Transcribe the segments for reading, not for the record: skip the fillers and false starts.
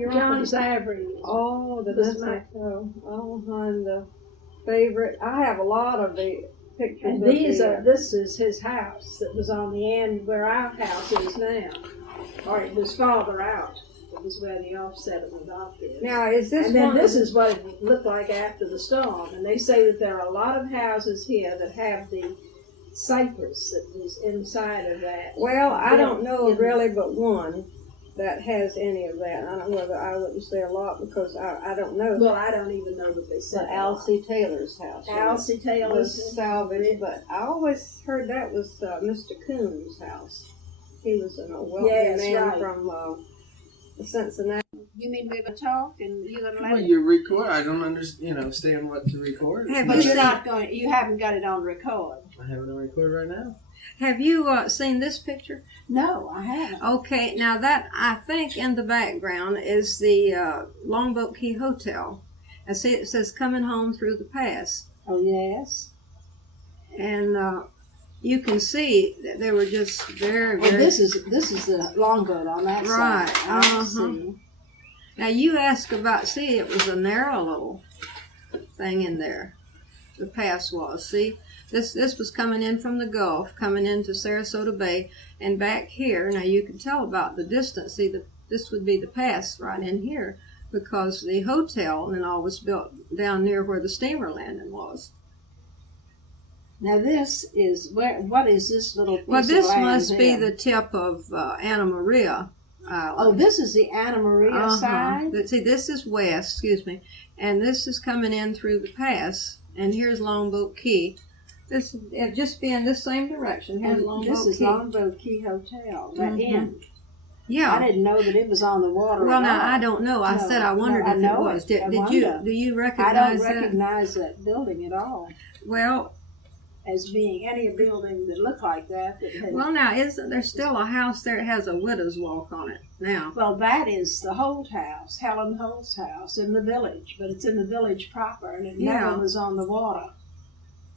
John Savory. Oh, that's my and the favorite. I have a lot of the pictures. And this is his house that was on the end where our house is now. Or it was farther out. It was where the offset of the dock is. Now, is this And then this is what it looked like after the storm. And they say that there are a lot of houses here that have the cypress that is inside of that. Well, I don't know really but one that has any of that. I don't know whether I wouldn't say a lot because I don't know. Well, I don't even know that they said Alcee Taylor's house. Alcee Taylor's was salvaged, but I always heard that was Mr. Coon's house. He was a wealthy man from Cincinnati. You mean we're going to talk and you're going to let Well, you record. I don't understand what to record. But you're not going. You haven't got it on record. I have it on record right now. Have you seen this picture? No, I haven't. Okay, now that I think in the background is the Longboat Key Hotel. And see, it says "Coming Home Through the Pass." Oh yes. And you can see that they were just very, very. Well, this is the longboat on that right. side. See. Now you asked about. See, it was a narrow little thing in there. The pass was. See, this was coming in from the Gulf, coming into Sarasota Bay, and back here. Now you can tell about the distance. See, this would be the pass right in here, because the hotel and all was built down near where the steamer landing was. Now this is what is this little piece well, this of land must be here? the tip of Anna Maria Island. Oh, this is the Anna Maria side? But see, this is west, excuse me, and this is coming in through the pass, and here's Longboat Key. This it'd just be in this same direction. Here's Longboat this is Key. Longboat Key Hotel, that end. Yeah. I didn't know that it was on the water. Well, at now all. I don't know. I said I wondered if it was. Do you recognize I don't recognize that building at all. Well, as being any building that looked like that. Well, now, isn't there still a house there that has a widow's walk on it now? Well, that is the Holt house, Helen Holt's house in the village, but it's in the village proper, and it never was on the water.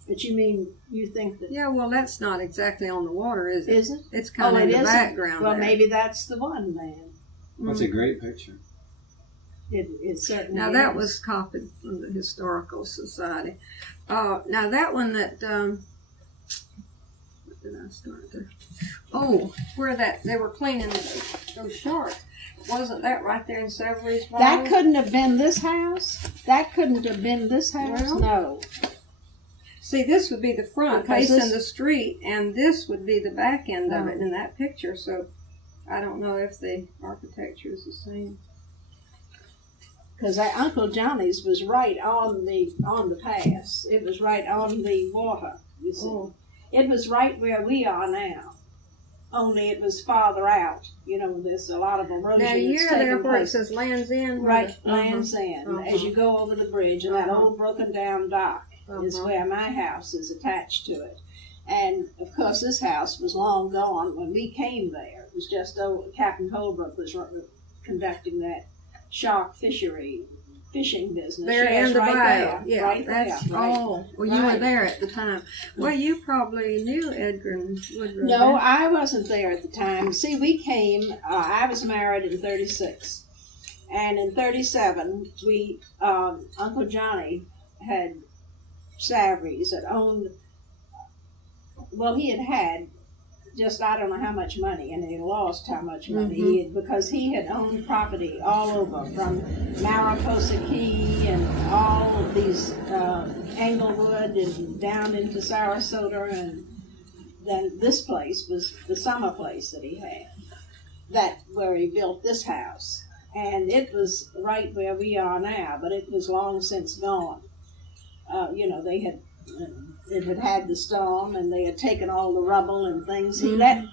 But you think that... Yeah, well, that's not exactly on the water, is it? Is it? It's kind of in the background. Well, there. Maybe that's the one then. That's a great picture. It certainly Now, that was copied from the Historical Society. Now, that one that... what did I start there? Oh, where they were cleaning those sharks. Wasn't that right there in Savory's Bar? That couldn't have been this house? That couldn't have been this house? Well, no. See, this would be the front facing the street, and this would be the back end of it in that picture. So, I don't know if the architecture is the same. Because Uncle Johnny's was right on the pass. It was right on the water, you see. Oh. It was right where we are now. Only it was farther out. There's a lot of erosion. Now, you're there where it says Land's End? Right, Land's End. As you go over the bridge, and that old broken down dock is where my house is attached to it. And, of course, this house was long gone when we came there. It was just Captain Holbrook was conducting that shark fishing business. There in the bayou. Yeah, right that's there. Right. Oh, well, you were there at the time. Well, you probably knew Edgar and Woodrow. No, I wasn't there at the time. See, we came, I was married in 36. And in 37, Uncle Johnny had Savory's that owned, well, he had just, I don't know how much money, and he lost how much money because he had owned property all over, from Mariposa Key and all of these Englewood and down into Sarasota, and then this place was the summer place that he had, where he built this house, and it was right where we are now, but it was long since gone. It had the storm, and they had taken all the rubble and things. He let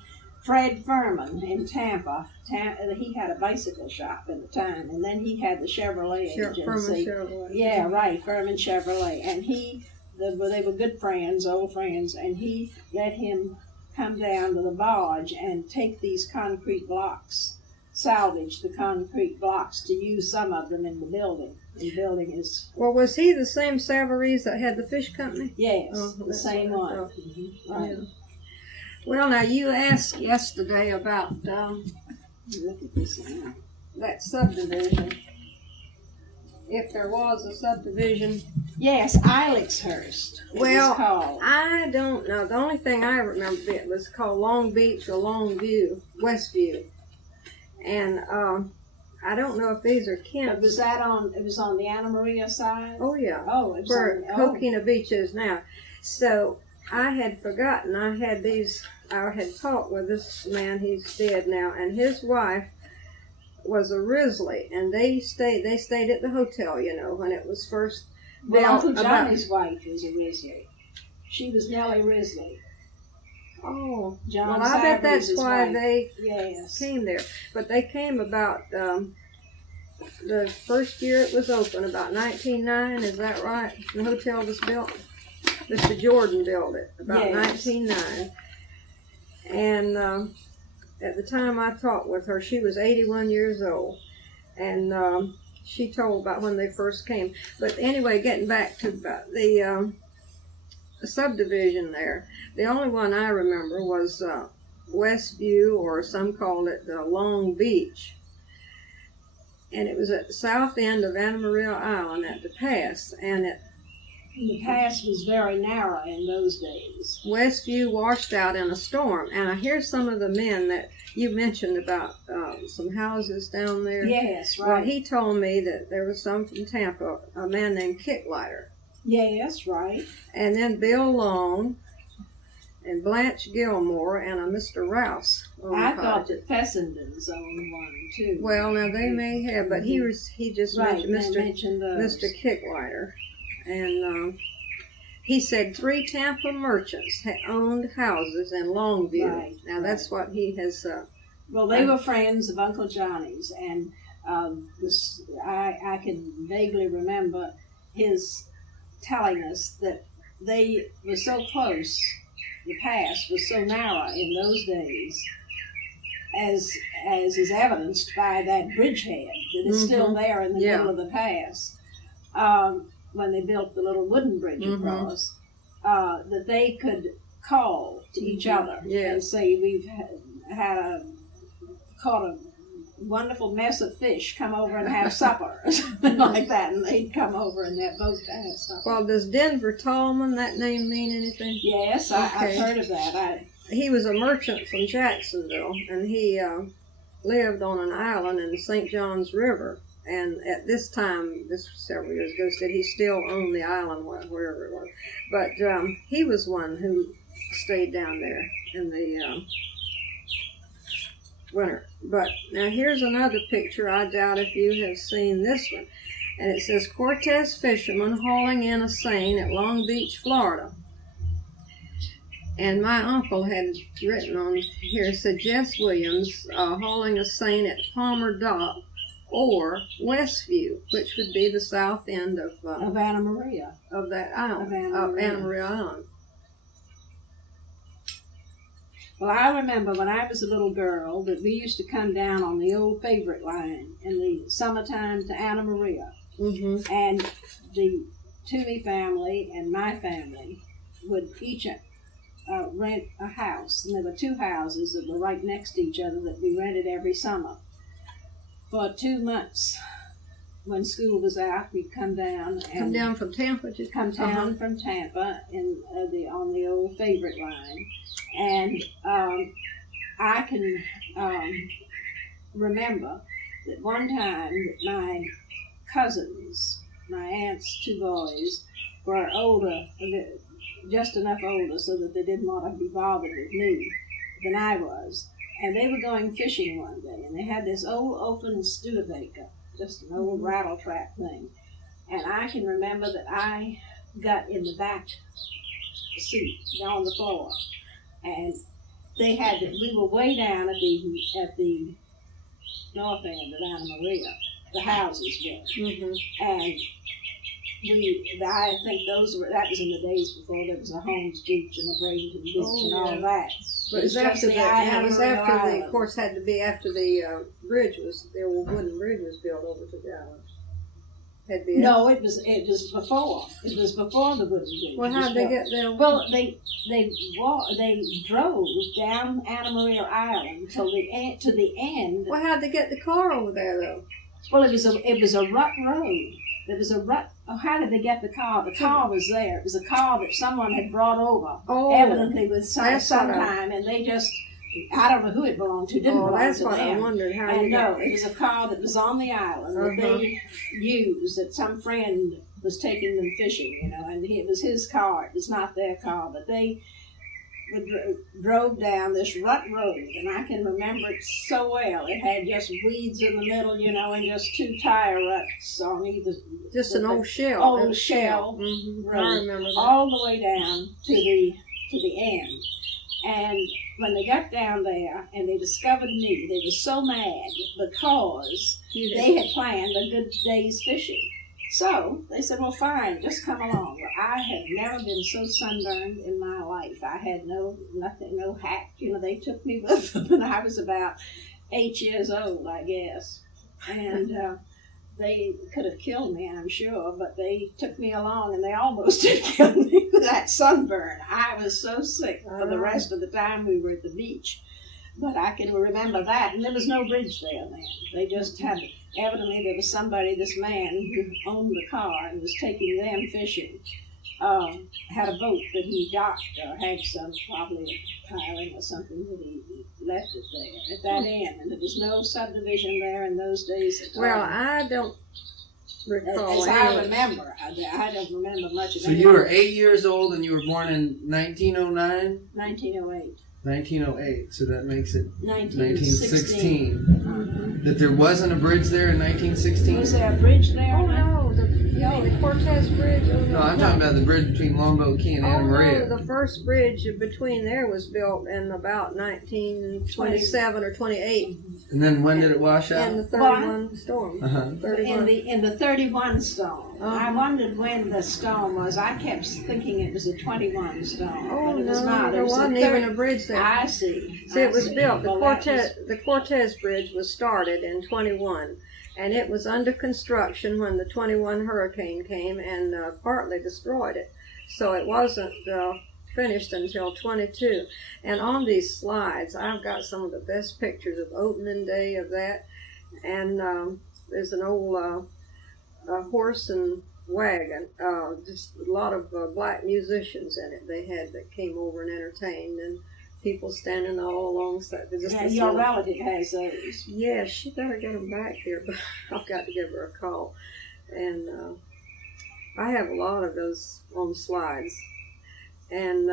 Fred Furman in Tampa, he had a bicycle shop at the time, and then he had the Chevrolet agency. Furman Chevrolet. Yeah, right, Furman Chevrolet. And they were good friends, old friends, and he let him come down to the barge and take these concrete blocks, salvage the concrete blocks to use some of them in the building. The building is... Well, was he the same Savory's that had the fish company? Yes, the same one. Right. Yeah. Well, now, you asked yesterday about... Look at this now. that subdivision. If there was a subdivision. Yes, Ilexhurst. Well, called. I don't know. The only thing I remember it was called Long Beach or Longview, Westview, and I don't know if these are Kent. Was that on? It was on the Anna Maria side. Oh yeah. Oh, it was where on, Coquina Beach is now. So I had forgotten. I had talked with this man. He's dead now, and his wife was a Risley, and they stayed at the hotel, you know, when it was first built. Well, Uncle Johnny's wife was a Risley. She was Nellie Risley. Oh, John well, I bet that's Savage's why wife. they Yes. came there. But they came about the first year it was open, about 1909. Is that right? The hotel was built. Mr. Jordan built it about 1909, and at the time I talked with her, she was 81 years old, and she told about when they first came. But anyway, getting back to the subdivision there, the only one I remember was Westview, or some called it Long Beach, and it was at the south end of Anna Maria Island at the pass, and the pass was very narrow in those days. Westview washed out in a storm, and I hear some of the men that you mentioned about some houses down there. Yes, right. Well, he told me that there was some from Tampa, a man named Kicklighter. Yes, right. And then Bill Long and Blanche Gilmore and a Mr. Rouse. I thought that Fessenden's owned one too. Well, now they may have, but he just mentioned those. Mr. Kicklighter. And he said 3 Tampa merchants had owned houses in Longview. Right, now that's what he has. Well, they were friends of Uncle Johnny's, and I can vaguely remember his telling us that they were so close. The pass was so narrow in those days, as is evidenced by that bridgehead that is still there in the middle of the pass. When they built the little wooden bridge across, that they could call to each other and say, we've caught a wonderful mess of fish, come over and have supper, or something like that, and they'd come over in that boat to have supper. Well, does Denver Tallman, that name mean anything? Yes, I've heard of that. He was a merchant from Jacksonville, and he lived on an island in the St. Johns River. And at this time, this was several years ago, said he still owned the island, wherever it was. But he was one who stayed down there in the winter. But now here's another picture. I doubt if you have seen this one. And it says, Cortez fishermen hauling in a seine at Long Beach, Florida. And my uncle had written on here, said Jess Williams hauling a seine at Palmer Dock, or Westview, which would be the south end of Anna Maria. Of that island, of Anna Maria Island. Well, I remember when I was a little girl that we used to come down on the old favorite line in the summertime to Anna Maria. Mm-hmm. And the Toomey family and my family would each rent a house. And there were 2 houses that were right next to each other that we rented every summer. For 2 months, when school was out, we'd come down. Come down from Tampa? Come down from Tampa on the old favorite line. And I can remember that one time that my cousins, my aunt's 2 boys, were older, just enough older so that they didn't want to be bothered with me than I was. And they were going fishing one day, and they had this old open Studebaker, just an old rattle trap thing. And I can remember that I got in the back seat on the floor, and we were way down at the north end of Anna Maria. The houses were, and I think that was in the days before there was a Holmes Beach and a Bradenton Beach and all that. But it was after of course, had to be after the bridge the old wooden bridge was built over to the island. had been? No, it was before. It was before the wooden bridge. Well, how'd they get there? Well, they drove down Anna Maria Island to the end. Well, how'd they get the car over there though? Well, it was a rut road. There was a rut. Oh, how did they get the car? The car was there. It was a car that someone had brought over, evidently with sometime, and they just. I don't know who it belonged to. Didn't belong to them. That's what I wondered. How and no, it was a car that was on the island that they used. That some friend was taking them fishing, and it was his car. It was not their car, but they drove down this rut road, and I can remember it so well. It had just weeds in the middle, and just two tire ruts on either. Just an old shell. Old shell road, I remember that. all the way down to the end. And when they got down there and they discovered me, they were so mad because they had planned a good day's fishing. So they said, well, fine, just come along. Well, I had never been so sunburned in my life. I had no hat. They took me with them when I was about 8 years old, I guess. And they could have killed me, I'm sure, but they took me along and they almost did kill me with that sunburn. I was so sick for the rest of the time we were at the beach. But I can remember that, and there was no bridge there then. They just had, evidently there was somebody, this man who owned the car and was taking them fishing, had a boat that he docked or had some, probably a piling or something that he left it there at that end. And there was no subdivision there in those days at all. Well, I don't recall. As I remember, I don't remember much of it. So you were 8 years old and you were born in 1909? 1908. 1908, so that makes it 1916. 1916. That there wasn't a bridge there in 1916? Was there a bridge there? Oh no, the Cortez Bridge. No, I'm talking about the bridge between Longboat Key and Anna Maria. No, the first bridge between there was built in about 1927 or 28. And then when did it wash out? In the 31 storm. 31. In the 31 storm. I wondered when the storm was. I kept thinking it was a 21 storm, but it was not. There wasn't even a bridge there. I see. See, it was built. The Cortez Bridge was started in 21, and it was under construction when the 21 hurricane came and partly destroyed it. So it wasn't finished until 22. And on these slides, I've got some of the best pictures of opening day of that. And there's an old horse and wagon, just a lot of black musicians in it. They had that came over and entertained, and people standing all alongside. Your relative has those. Yeah, she better get them back here, but I've got to give her a call. And I have a lot of those on slides. And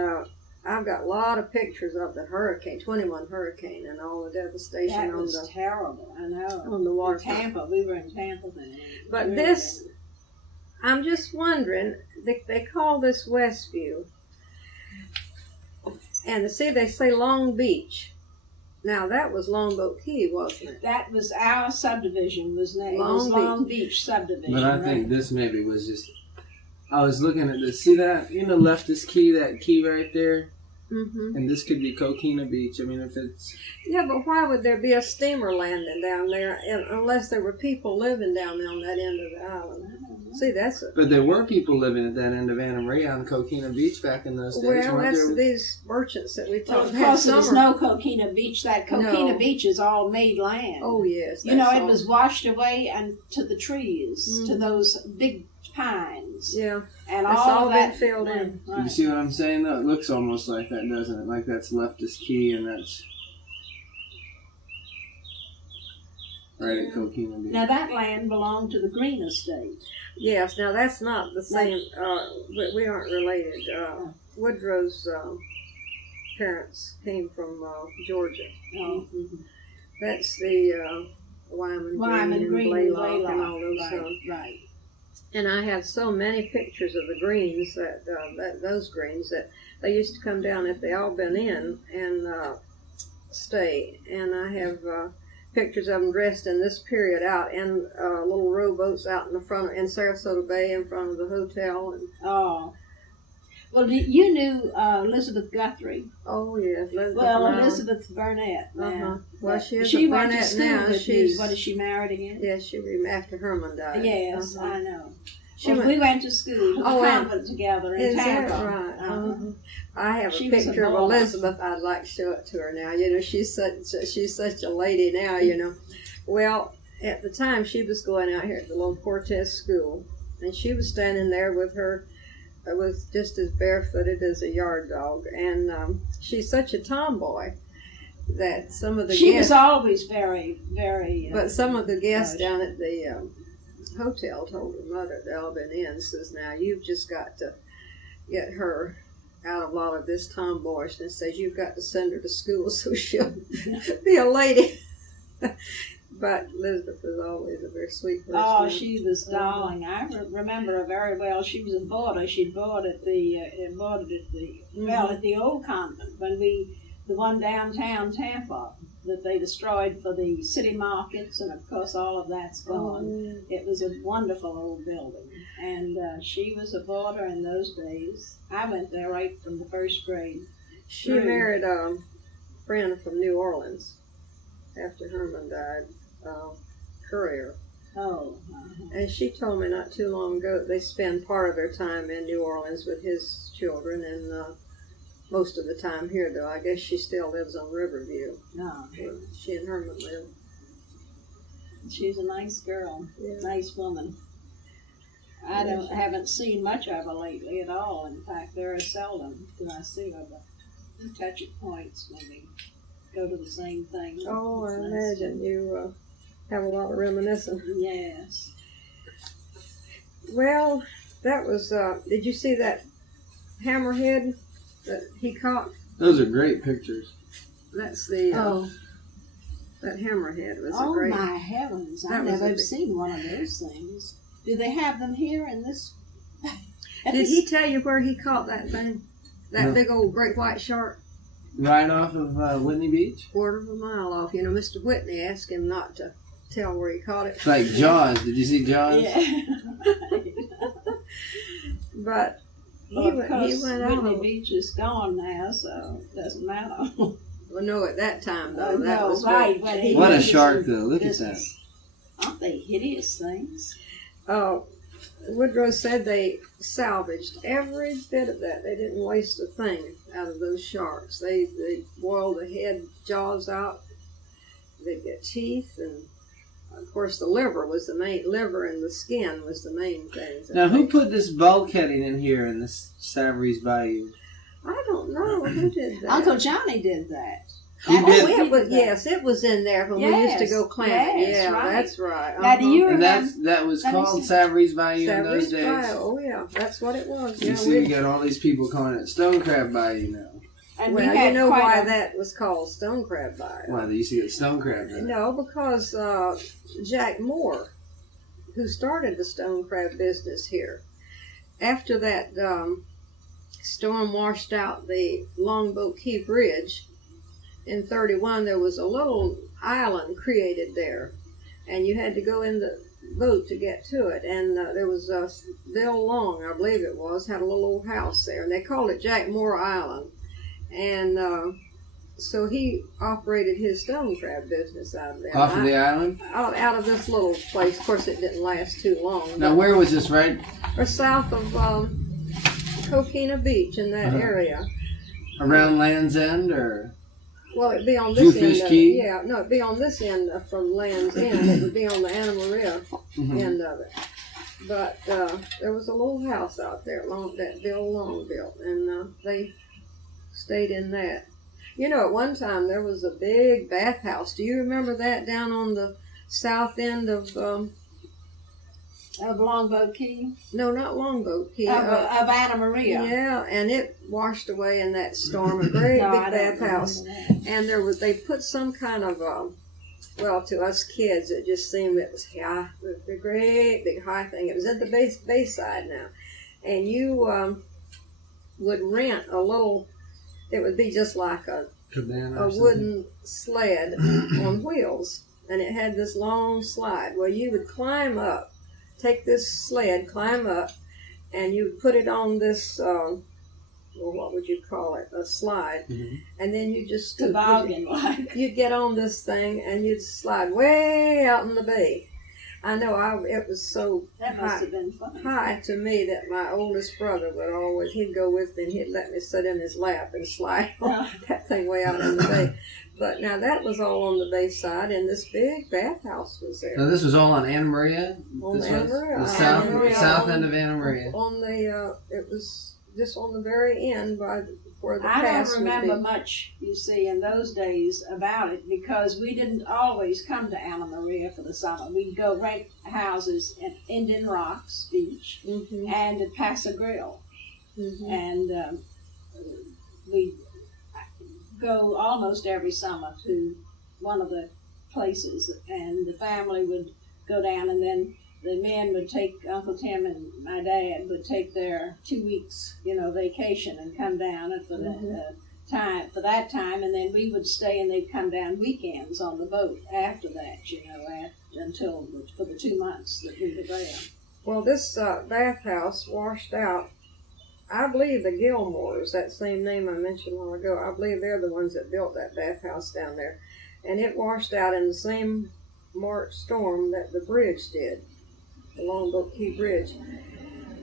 I've got a lot of pictures of the hurricane, 21 hurricane, and all the devastation that on was terrible. I know. On the water. Tampa, we were in Tampa then. But this, I'm just wondering, they call this Westview. And see, they say Long Beach. Now, that was Longboat Key, wasn't it? That was our subdivision, was named Long Beach subdivision. But I think this maybe was just, I was looking at this. See that? Leftist Key, that key right there? Mm-hmm. And this could be Coquina Beach. I mean, if it's... Yeah, but why would there be a steamer landing down there unless there were people living down there on that end of the island? See, that's it. But there were people living at that end of Anna Maria on Coquina Beach back in those days. Well, that's these merchants that we talked about. Of course, there's no Coquina Beach. That Coquina Beach is all made land. Oh, yes. It was washed away and to the trees, to those big pines. Yeah. And that's all that been filled in. Right. You see what I'm saying, though? It looks almost like that, doesn't it? Like that's Leftist Key and that's... Right at Coquina Beach. Now, that land belonged to the Green Estate. Yes, now that's not the same. We aren't related. Woodrow's parents came from Georgia. Oh. That's the Wyman Green, Blaylock, and all those. Right. And I have so many pictures of the Greens those Greens that they used to come down if they all been in and stay. And I have pictures of them dressed in this period out in little rowboats out in the front in Sarasota Bay in front of the hotel. And Well, you knew Elizabeth Guthrie. Oh yes, Elizabeth Burnett. Well, she is she a went to Burnett school now. with me. What, is she married again? Yes, she after Herman died. Yes, I know. We went to school, to convent together in Tampa. Is that right? I have She a was picture a of boy. Elizabeth. I'd like to show it to her now. You know, she's such a lady now. You know, well, at the time she was going out here at the little Cortez school, and she was standing there with her, with just as barefooted as a yard dog, and she's such a tomboy that some of the She guests, was always very, very. but some of the guests down at the hotel told her mother, they'll all been in, says, now you've just got to get her out of a lot of this tomboyishness, says you've got to send her to school so she'll be a lady. But Elizabeth was always a very sweet person. Oh, she was darling. I remember her very well. She was a boarder. She'd board at the at the old convent when the one downtown Tampa that they destroyed for the city markets, and of course all of that's gone. It was a wonderful old building, and she was a boarder in those days. I went there right from the first grade. She married a friend from New Orleans after Herman died, Courier. Oh. And she told me not too long ago that they spend part of their time in New Orleans with his children, and most of the time here, though. I guess she still lives on Riverview. No. Where she and Herman live. She's a nice girl, nice woman. I haven't seen much of her lately at all. In fact, very seldom do I see her, but we touch at points when we go to the same thing. Oh, I imagine you have a lot of reminiscing. Yes. Well, that was, did you see that hammerhead that he caught? Those are great pictures. That's the, that hammerhead was a great. Oh my heavens, I've never seen one of those things. Do they have them here in this? Did he tell you where he caught that thing? That big old great white shark? Right off of Whitney Beach? Quarter of a mile off. You know, Mr. Whitney asked him not to tell where he caught it. It's like Jaws. Did you see Jaws? Yeah. But Well, of course, he went out. Whitney Beach is gone now, so it doesn't matter. Well, no, at that time, though. That No, was right. What a shark, though. Look at that. Aren't they hideous things? Woodrow said they salvaged every bit of that. They didn't waste a thing out of those sharks. They boiled the head jaws out. They'd get teeth, and of course the liver was the main. Liver and the skin was the main things. Now, who put this bulkheading in here in this Savary's Bayou? I don't know who did that. Uncle Johnny did that. Yes, it was in there when we used to go clamming. Yes, yeah, right. that's right. Now, do you And remember? that was called Savary's Bayou in those Savary's days. Bayou. Oh yeah, that's what it was. You see, you got all these people calling it Stone Crab Bayou now. And well, you know why that was called Stone Crab Bayou. Why, they used to get stone crabs in it. No, because Jack Moore, who started the stone crab business here, after that storm washed out the Longboat Key Bridge in 1931, there was a little island created there, and you had to go in the boat to get to it. And there was Bill Long, I believe it was, had a little old house there, and they called it Jack Moore Island. And so he operated his stone crab business out of there. Off of the island? Out of this little place. Of course, it didn't last too long. Now, where was this, right? Or south of Coquina Beach in that area. Around Land's End, or? Well, it'd be on this Jewfish end. Key? Yeah, no, it'd be on this end from Land's End. It would be on the Anna Maria end of it. But there was a little house out there that Bill Long built, and they stayed in that. You know, at one time there was a big bathhouse. Do you remember that down on the south end of Longboat Key? No, not Longboat Key. Of Anna Maria. Yeah, and it washed away in that storm. A great big bathhouse. And they put some kind of well, to us kids, it just seemed it was a great big high thing. It was at the bayside now, and you would rent a little. It would be just like a wooden sled on wheels, and it had this long slide. Well, you would climb up, take this sled, climb up, and you would put it on this or what would you call it, a slide, and then you just Toboggan like. you'd get on this thing and you'd slide way out in the bay. I know it was so That must have been fun. high to me that my oldest brother would always, he'd go with me and he'd let me sit in his lap and slide that thing way out in the bay. But now that was all on the bay side, and this big bathhouse was there. Now this was all on Anna Maria? On This Anna was Maria. the Anna Maria, south end of Anna Maria. On the, it was just on the very end by where the I pass don't would remember be. much, you see, in those days about it because we didn't always come to Anna Maria for the summer. We'd go rent houses at Indian Rocks Beach and at Paso Grill. And we'd go almost every summer to one of the places, and the family would go down, and then the men would take, Uncle Tim and my dad would take their 2 weeks, vacation and come down for that time, and then we would stay, and they'd come down weekends on the boat after that, until for the 2 months that we were there. Well, this bathhouse washed out. I believe the Gilmores, that same name I mentioned a while ago, I believe they're the ones that built that bathhouse down there. And it washed out in the same March storm that the bridge did, the Longboat Key Bridge.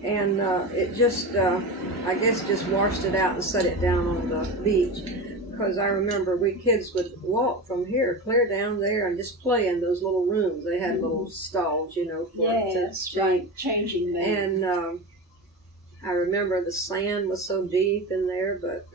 And it just, I guess, just washed it out and set it down on the beach. Because I remember we kids would walk from here clear down there and just play in those little rooms. They had little stalls, for it to changing them. And I remember the sand was so deep in there, but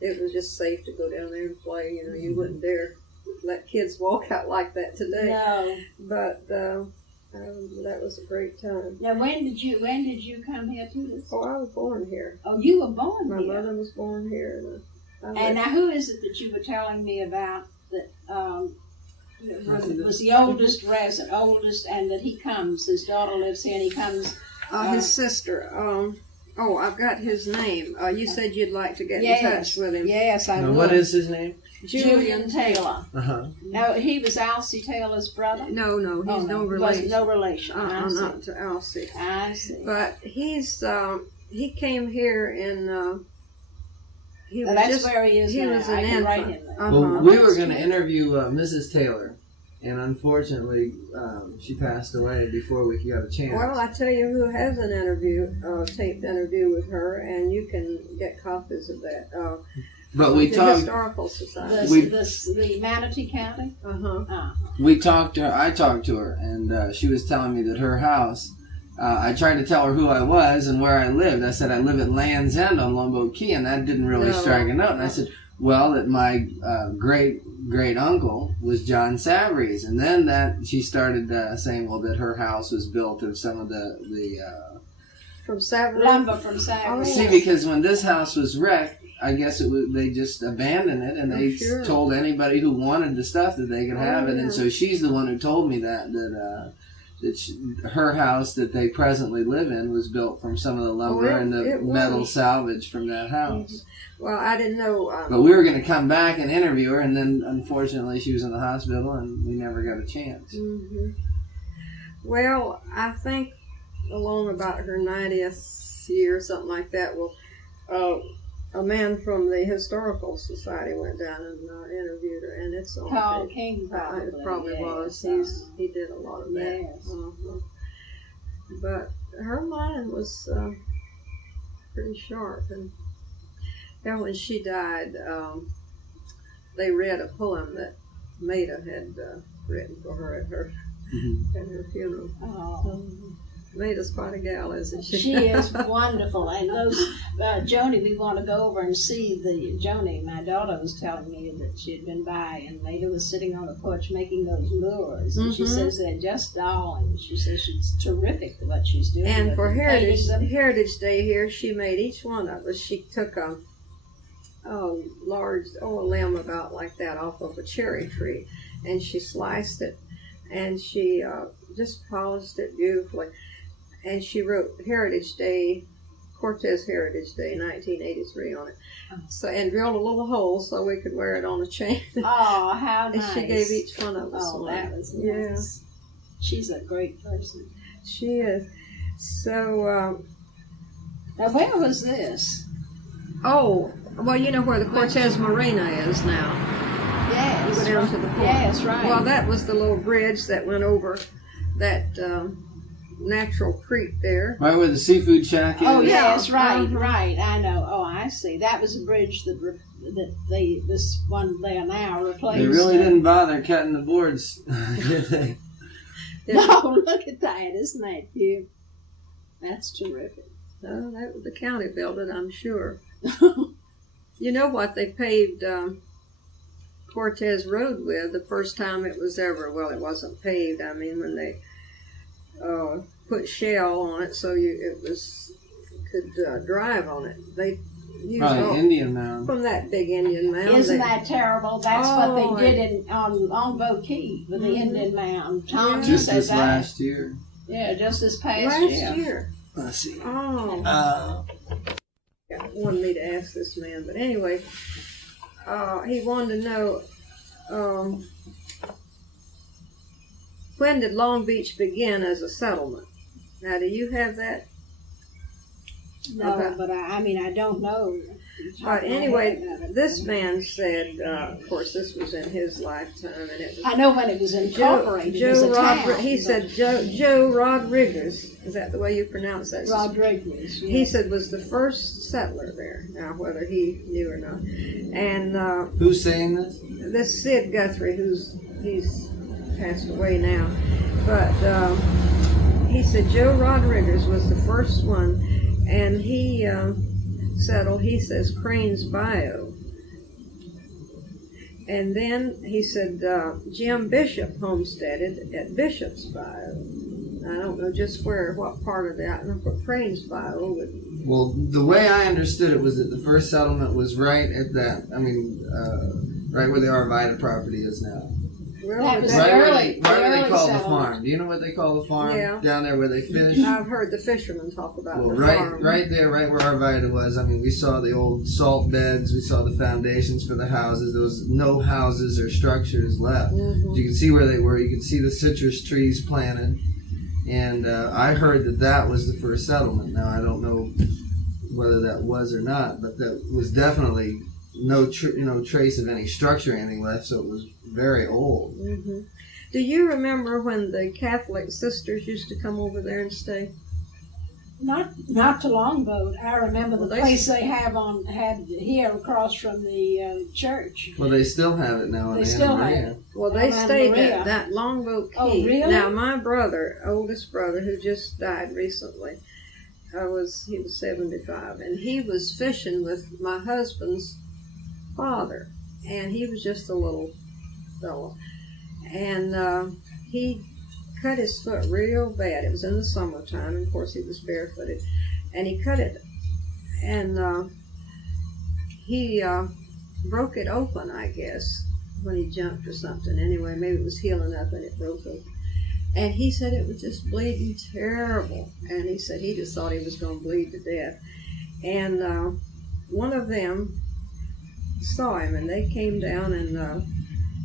it was just safe to go down there and play. You wouldn't dare let kids walk out like that today. No. But that was a great time. Now, when did you come here to this? Oh, I was born here. Oh, you were born My here. mother was born here. And now, who is it that you were telling me about that was the oldest resident, and that he comes, his daughter lives here, and he comes... his sister. I've got his name. You said you'd like to get in touch with him. Yes, I would. What is his name? Julian Taylor. Uh-huh. No, he was Alcee Taylor's brother? No, he's no relation. No relation. Not to Alcee. I see. But he came here in... that's where he is now. Was I an can write infant. him there. Well, we were going to interview Mrs. Taylor, and unfortunately, she passed away before we got a chance. Well, I tell you who has an taped interview with her, and you can get copies of that. But we the talked. Historical Society. The Manatee County? We talked to her. I talked to her, and she was telling me that her house. I tried to tell her who I was and where I lived. I said I live at Land's End on Longboat Key, and that didn't really strike a note. And I said, well, that my great uncle was John Savarese, and then she started saying, well, that her house was built of some of the from Savarese. Lumber from Savarese. See, because when this house was wrecked, I guess they just abandoned it, and they told anybody who wanted the stuff that they could have it. And so she's the one who told me that her house that they presently live in was built from some of the lumber and the metal salvage from that house. Well, I didn't know. But we were going to come back and interview her, and then unfortunately she was in the hospital, and we never got a chance. Well, I think along about her 90th year, something like that, a man from the Historical Society went down and interviewed her, and it's on Carl King, probably. It probably was. He did a lot of that. Yes. But her mind was pretty sharp, and when she died, they read a poem that Maida had written for her at her funeral. Oh. Maida's quite a gal, isn't she? She is wonderful. And those, Joni, we want to go over and see Joni. My daughter was telling me that she had been by, and Maida was sitting on the porch making those lures. And she says they're just darling. She says she's terrific at what she's doing. And for Heritage Day here, she made each one of us. She took a limb about like that off of a cherry tree, and she sliced it, and she just polished it beautifully. And she wrote Heritage Day, Cortez Heritage Day, 1983 on it. So, and drilled a little hole so we could wear it on a chain. Oh, how nice. And she gave each one of us one. That was nice. Yeah. She's a great person. She is. So, now where was this? Oh, well, you know where the Cortez Marina is now. Yes. You go down to the port. Yes, right. Well, that was the little bridge that went over that natural creek there. Right where the seafood shack is. Oh, yes, right, Uh-huh. right. I know. Oh, I see. That was a bridge that this one they are now replaced. They really didn't bother cutting the boards, did they? No, look at that. Isn't that cute? That's terrific. Oh, that the county built it, I'm sure. You know what they paved Cortez Road with the first time it was ever, well, it wasn't paved. I mean, when they put shell on it so it could drive on it. They used Probably Indian mound. from that big Indian mound. Isn't that terrible? That's what Oh, they did on Longboat Key with the Indian mound. Tom Just said this that. last year. Yeah, just this past last year. year? Let's see. Oh. Wanted me to ask this man, but anyway, he wanted to know when did Long Beach begin as a settlement? Now, do you have that? No, Okay. but I mean, I don't know. But anyway, this man said, of course, this was in his lifetime, and it was I know when it was incorporated as a town. He but said Joe Rodriguez. Is that the way you pronounce that? Rodriguez. He Yes. said was the first settler there. Now, whether he knew or not, and Who's saying this? this Sid Guthrie, he's passed away now, but he said Joe Rodriguez was the first one, and he settled. He says Crane's Bayou, and then he said Jim Bishop homesteaded at Bishop's Bayou. I don't know just what part of that. I don't know what Crane's Bayou would. Well, the way I understood it was that the first settlement was right at that. I mean, right where the Arvida property is now. That was Right the where early- they, the right where they early call the settlement. farm. Do you know what they call the farm? Yeah. Down there where they fish. I've heard the fishermen talk about Well, the right, farm. right there, right where Arvida was. I mean, we saw the old salt beds. We saw the foundations for the houses. There was no houses or structures left. Mhm. You could see where they were. You could see the citrus trees planted. And I heard that was the first settlement. Now, I don't know whether that was or not, but that was definitely no trace of any structure or anything left, so it was very old. Mm-hmm. Do you remember when the Catholic sisters used to come over there and stay? Not to Longboat. I remember the Well, they- place they had here across from the church. Well, they still have it now in They Anna still have Maria. it. Well, they Anna stayed Maria. at that Longboat Key. Oh, really? Now, my brother, oldest brother, who just died recently, he was 75, and he was fishing with my husband's father, and he was just a little fellow, and he cut his foot real bad. It was in the summertime, and of course he was barefooted, and he cut it, and he broke it open, I guess, when he jumped or something. Anyway, maybe it was healing up and it broke open. And he said it was just bleeding terrible. And he said he just thought he was going to bleed to death. And one of them saw him, and they came down, and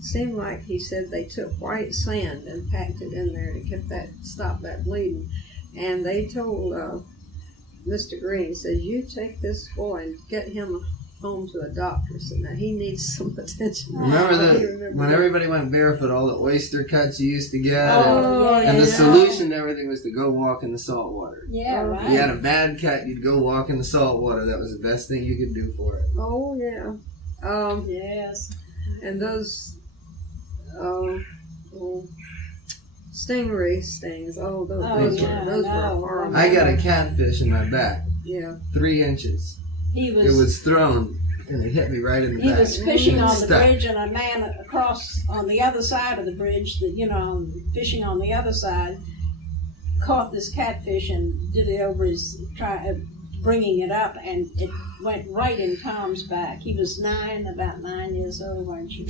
seemed like, he said, they took white sand and packed it in there to stop that bleeding. And they told Mr. Green, said, you take this boy and get him home to a doctor. So now he needs some attention. Remember He that remembered when that. everybody went barefoot, all the oyster cuts you used to get, Oh, and the yeah. solution to everything was to go walk in the salt water. Yeah, Oh, right. If you had a bad cut, you'd go walk in the salt water. That was the best thing you could do for it. Oh, yeah. Yes. And those stingray stings, those were horrible. I got a catfish in my back, Yeah. 3 inches. He It was thrown, and it hit me right in the He back. was fishing on the Stuck. bridge, and a man across on the other side of the bridge, fishing on the other side, caught this catfish and did it over bringing it up, and it went right in Tom's back. He was about 9 years old, weren't you?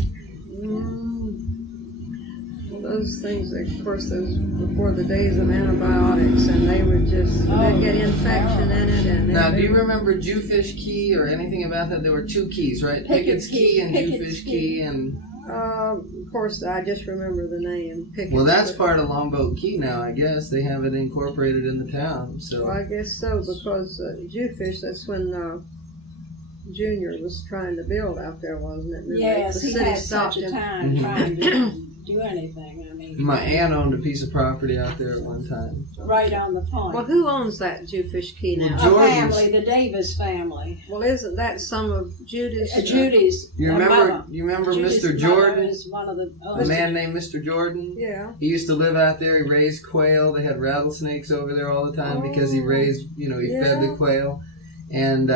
Well, those things, of course, those before the days of antibiotics, and they would just they'd get infection in it. And Now, do you remember Jewfish Key or anything about that? There were 2 keys, right? Pickett's Key and Pickett's Jewfish Key. Key, and of course, I just remember the name. Pickett. well, that's part of Longboat Key now. I guess they have it incorporated in the town. So Well, I guess so, because Jewfish, that's when Junior was trying to build out there, wasn't it? Remember, Yes, the he city had stopped such a him. time trying to do anything. I mean, My aunt owned a piece of property out there at one time. right on the point. Well, who owns that Jewfish Key now? A Jordan's. family, the Davis family. Well, isn't that some of Judy's? Judy's. You remember? You remember Judy's Mr. Jordan? Is one of the A man named Mr. Jordan. Yeah. He used to live out there. He raised quail. They had rattlesnakes over there all the time because he raised, he fed the quail. And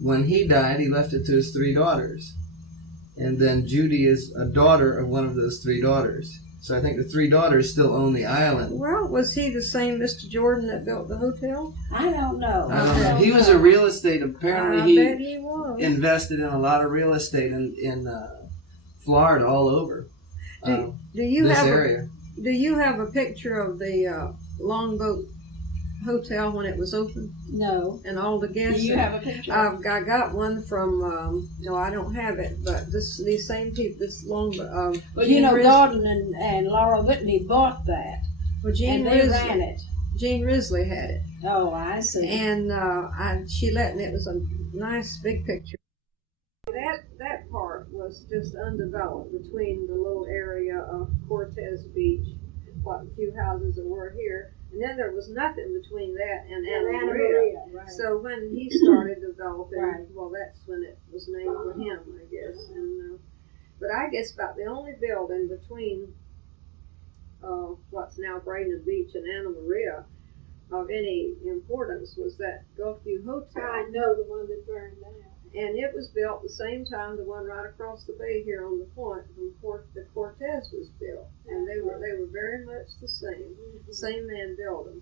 when he died, he left it to his 3 daughters. And then Judy is a daughter of one of those 3 daughters. So I think the 3 daughters still own the island. Well, was he the same Mr. Jordan that built the hotel? I don't know. I don't know. He was a real estate. Apparently, I bet he was. invested in a lot of real estate in Florida, all over Do you this have area. Do you have a picture of the Longboat Hotel when it was open No. and all the guests? Do you have a picture? I got one from. No, I don't have it. But these same people, this Longboat. well, Gene Gordon and Laura Whitney bought that, Well, Gene and they Risley, ran it. Gene Risley had it, Oh, I see. and she let me. It was a nice big picture. That part was just undeveloped between the little area of Cortez Beach, what few houses that were here, and then there was nothing between that and Anna Maria. Right. So when he started developing, Right. well, that's when it was named for him, I guess. And but I guess about the only building between what's now Braden Beach and Anna Maria of any importance was that Gulfview Hotel. I know the one that burned down. And it was built the same time the one right across the bay here on the point when the Cortez was built, and they were very much the same. The same man built them,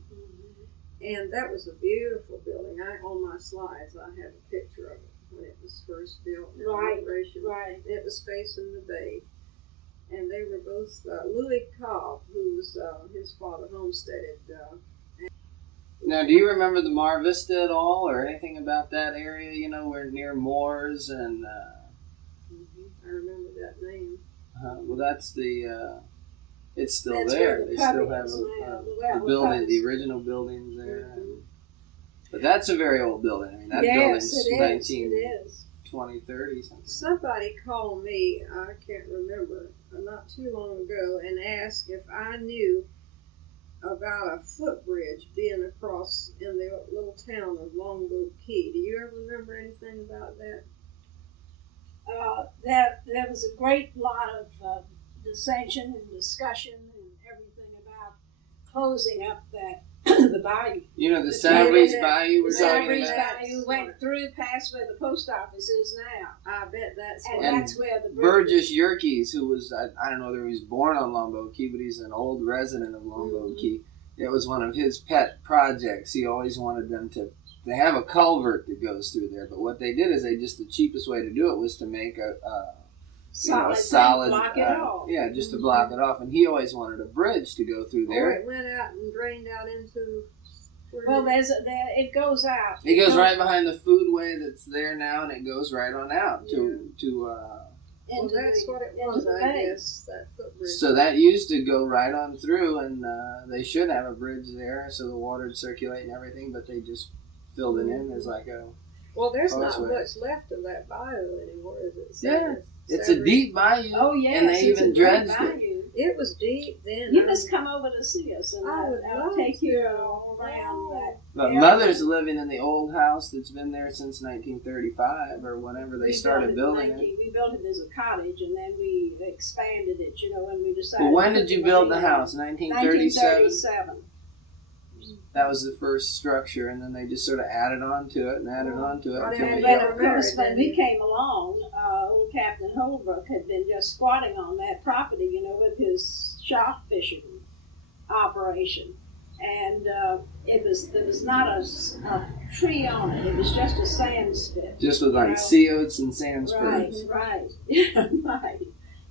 and that was a beautiful building. On my slides I have a picture of it when it was first built in operation. Right. It was facing the bay, and they were both Louis Cobb, who was his father homesteaded. Now, do you remember the Mar Vista at all, or anything about that area? We're near Moores, and I remember that name. well, that's the. It's still That's there. where the They still pub have is now. the building, the original buildings there. But that's a very old building. I mean, that building's it 19, is. 20, 30 something. Somebody called me, I can't remember, not too long ago, and asked if I knew about a footbridge being across in the little town of Longboat Key. Do you ever remember anything about that? There was a great lot of dissension and discussion and everything about closing up that the bayou. The Salaries Bayou we're The talking Salaries about? Bayou went through past where the post office is now. I bet that's And what. that's where the Burgess Yerkes, who was, I don't know whether he was born on Longboat Key, but he's an old resident of Longboat Key. It was one of his pet projects. He always wanted them to. They have a culvert that goes through there, but what they did is the cheapest way to do it was to make a solid block it off. Yeah, just to block it off. And he always wanted a bridge to go through there. Or it went out and drained out into. Well, it goes out. It goes right behind the foodway that's there now, and it goes right on out to Well, that's what it was, I guess. That footbridge. So that used to go right on through, and they should have a bridge there so the water would circulate and everything, but they just filled it in as like a. Well, there's not causeway. much left of that bayou anymore, is it? Yeah, it's a deep bayou. Oh yes, and they it's even a great dredged it. bayou. It was deep then. You must come over to see us, and I would I'll love take you to. all around that. But area. Mother's living in the old house that's been there since 1935 or whenever they started building it. We built it as a cottage, and then we expanded it. When we decided. Well, when to did put you build the in. house? 1937. 1937. That was the first structure, and then they just sort of added on to it and added on to it. I until didn't we But got of it. course, when we came along, old Captain Holbrook had been just squatting on that property, with his shark fishing operation, and there was not a tree on it. It was just a sand spit. Just with like sea oats and sand spurs. Right, right.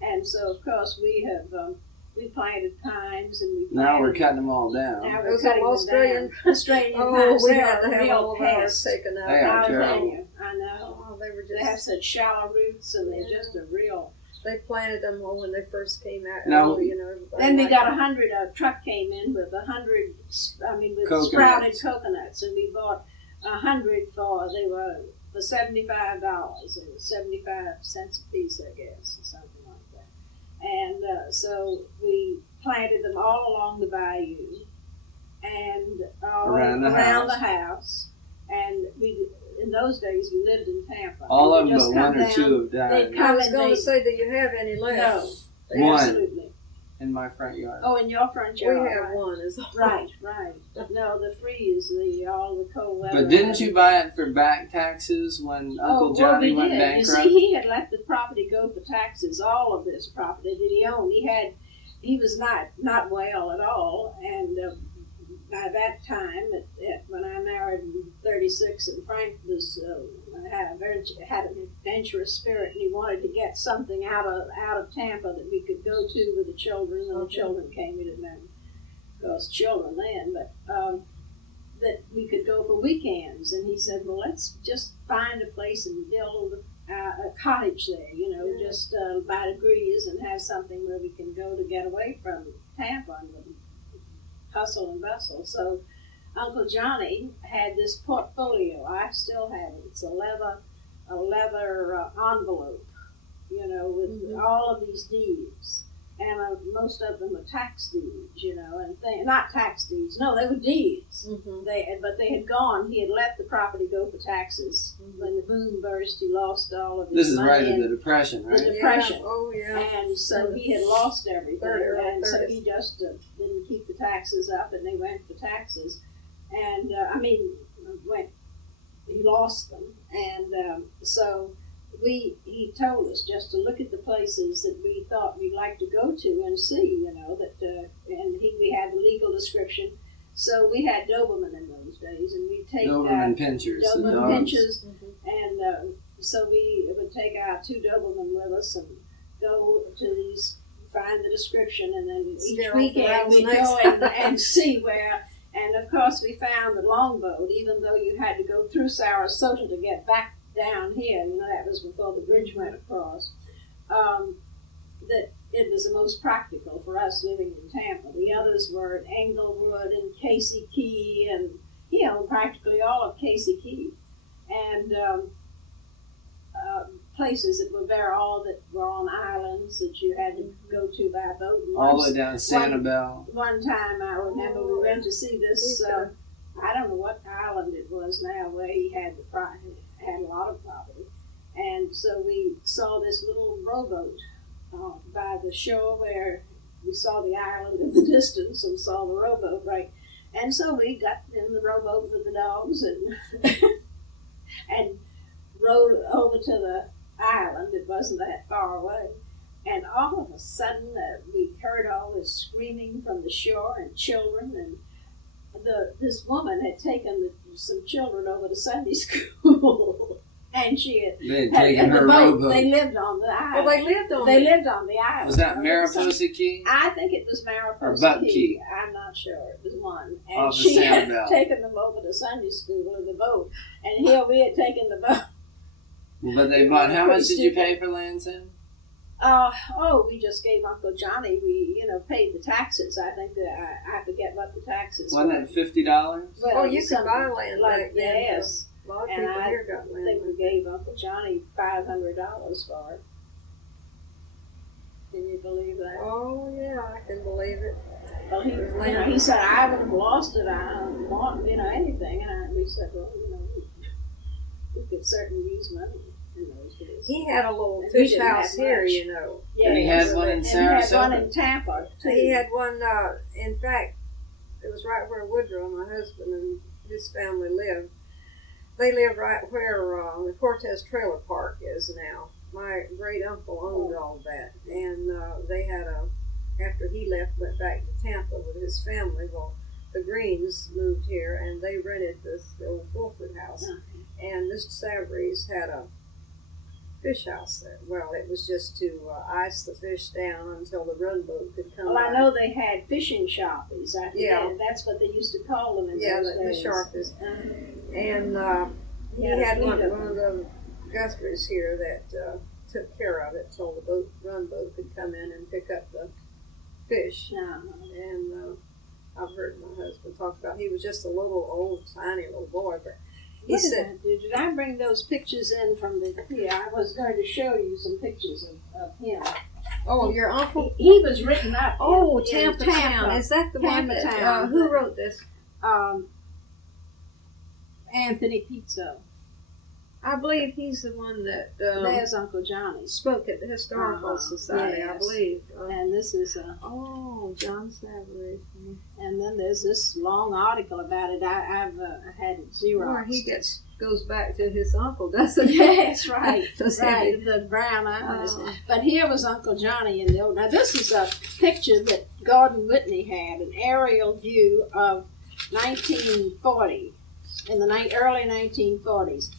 And so, of course, we have we planted pines, and we planted, Now we're cutting them all down. Now Those we're cutting are them Australian. down. Australian Oh, pines. we They're had to a have real all of ours pest. taken out. They are I'll terrible. tell you, I know. Oh, they were They have just. such shallow roots, and they're just a real. They planted them when they first came out. No. Everybody Then we liked got them. 100. A truck came in with 100. With Coconuts. sprouted coconuts, and we bought 100 for they were for $75. It was 75 cents a piece, I guess, or something like that. And so we planted them all along the bayou and Around the house. And we, in those days, we lived in Tampa. All of We'd them, just but come one or down, two have they'd died. come I was and going to they'd- say, do you have any left? No, One. absolutely. In my front yard. Oh, in your front We yard. have right. one. Is Right. No, the freeze, all the cold weather. But didn't you buy it for back taxes when Uncle Johnny we went did. bankrupt? You see, he had let the property go for taxes, all of this property that he owned. He was not well at all, and by that time, when I married in '36, and Frank had an adventurous spirit, and he wanted to get something out of Tampa that we could go to with the children. And the children came. We didn't have, of course, children then, but that we could go for weekends. And he said, "Well, let's just find a place and build a cottage there, just by degrees, and have something where we can go to get away from Tampa and the hustle and bustle." So Uncle Johnny had this portfolio. I still have it. It's a leather envelope, with all of these deeds, and most of them were tax deeds, and not tax deeds. No, they were deeds. But they had gone. He had let the property go for taxes. When the boom burst, he lost all of his This is money. right in the Depression, right? The Depression. Yeah. Oh, yeah. And so he had lost everything, Early and so 30s. he just didn't keep the taxes up, and they went for taxes. And he lost them, and so he told us just to look at the places that we thought we'd like to go to and see, and we had the legal description. So we had Doberman in those days, and we'd take Doberman pinchers. the Doberman dogs. pinchers, and so we would take our 2 Doberman with us and go to these, find the description, and then each Scare off the weekend we'd go and see where. And of course, we found the Longboat, even though you had to go through Sarasota to get back down here. That was before the bridge went across. That it was the most practical for us living in Tampa. The others were at Englewood and Casey Key, and practically all of Casey Key, and places that were on islands that you had to go to by boat. And All the way down Sanibel. One time I remember we went to see this. I don't know what island it was now where he had had a lot of property, and so we saw this little rowboat by the shore where we saw the island in the distance and saw the rowboat, right? And so we got in the rowboat with the dogs and and rowed over to the island. It wasn't that far away. And all of a sudden, we heard all this screaming from the shore and children. And this woman had taken some children over to Sunday school. And she They had taken her rowboat. They lived on the island. Well, they lived on the island. Was that Mariposa Key? I think it was Mariposa Or Buck Key? I'm not sure. It was one. And Off the she had Sanibel. taken them over to Sunday school in the boat. And here we had taken the boat. But they bought. How much did you pay for Land's End? We just gave Uncle Johnny. We, paid the taxes. I think that I forget what the taxes were. Wasn't it $50? Well, you could something buy land like back then. yes. A lot of And people I here got land. think we gave Uncle Johnny $500 for it. Can you believe that? Oh, yeah, I can believe it. Well, he said I would have lost it. I don't want anything, and we said, well, we could certainly use money in those days. He had a little And we fish didn't house have here, much. Yeah, And he had one in and he had one Sarasota. in Tampa too. He had one, in fact, it was right where Woodrow, my husband, and his family lived. They lived right where the Cortez Trailer Park is now. My great uncle owned all that. And they had after he left, went back to Tampa with his family. Well, the Greens moved here and they rented the old Fulford house. And Mr. Savory's had a fish house there. Well, it was just to ice the fish down until the run boat could come Well, I by. know they had fishing sharpies. I think Yeah. That's what they used to call them in those the days. sharpies. Uh-huh. And he Yeah, had we one did. of the Guthries here that took care of it till the run boat could come in and pick up the fish. And I've heard my husband talk about he was just a little old, tiny little boy, but He said, did I bring those pictures in from the? Yeah, I was going to show you some pictures of him. "Oh, your uncle." He was written up. Oh, in Tampa Town. Is that the one Tampa that? Town. Who wrote this? Anthony Pizzo. I believe he's the one that There's Uncle Johnny. spoke at the Historical Society. I yes. believe. And this is John Savory. and then there's this long article about it. I've had it Xeroxed. Or he goes back to his uncle, doesn't he? Yes, right. Does Right, he? the brown eyes. Oh. But here was Uncle Johnny in the old. Now this is a picture that Gordon Whitney had, an aerial view of 1940, in the early 1940s.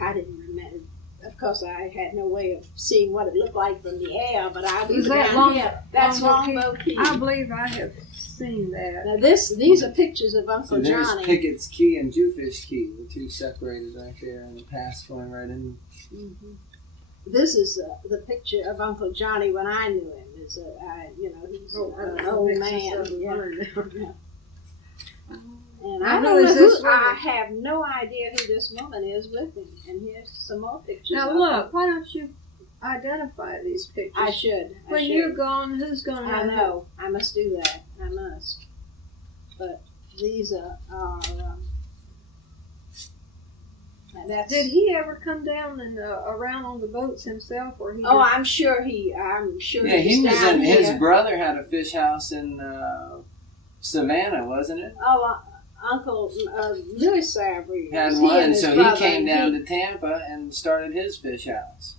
I didn't remember. Of course, I had no way of seeing what it looked like from the air, but I was Is that down here. That's Longboat Key. I believe I have seen that. Now these are pictures of Uncle So there's Johnny. Pickett's Key and Jewfish Key, the two separated right there, and the pass going right in. Mm-hmm. This is the picture of Uncle Johnny when I knew him. He's an old man. Yeah. And I don't know who. I have no idea who this woman is with him. And here's some more pictures. Now of look, her. why don't you identify these pictures? I should. When you're gone, who's going to I know. I must do that. I must. But these are that's. Did he ever come down and around on the boats himself, or he? Oh, I'm sure he. Yeah, he was down in. here. His brother had a fish house in Savannah, wasn't it? Oh, Uncle Louis Savory Had he one, and his so brother, he came down he- to Tampa and started his fish house.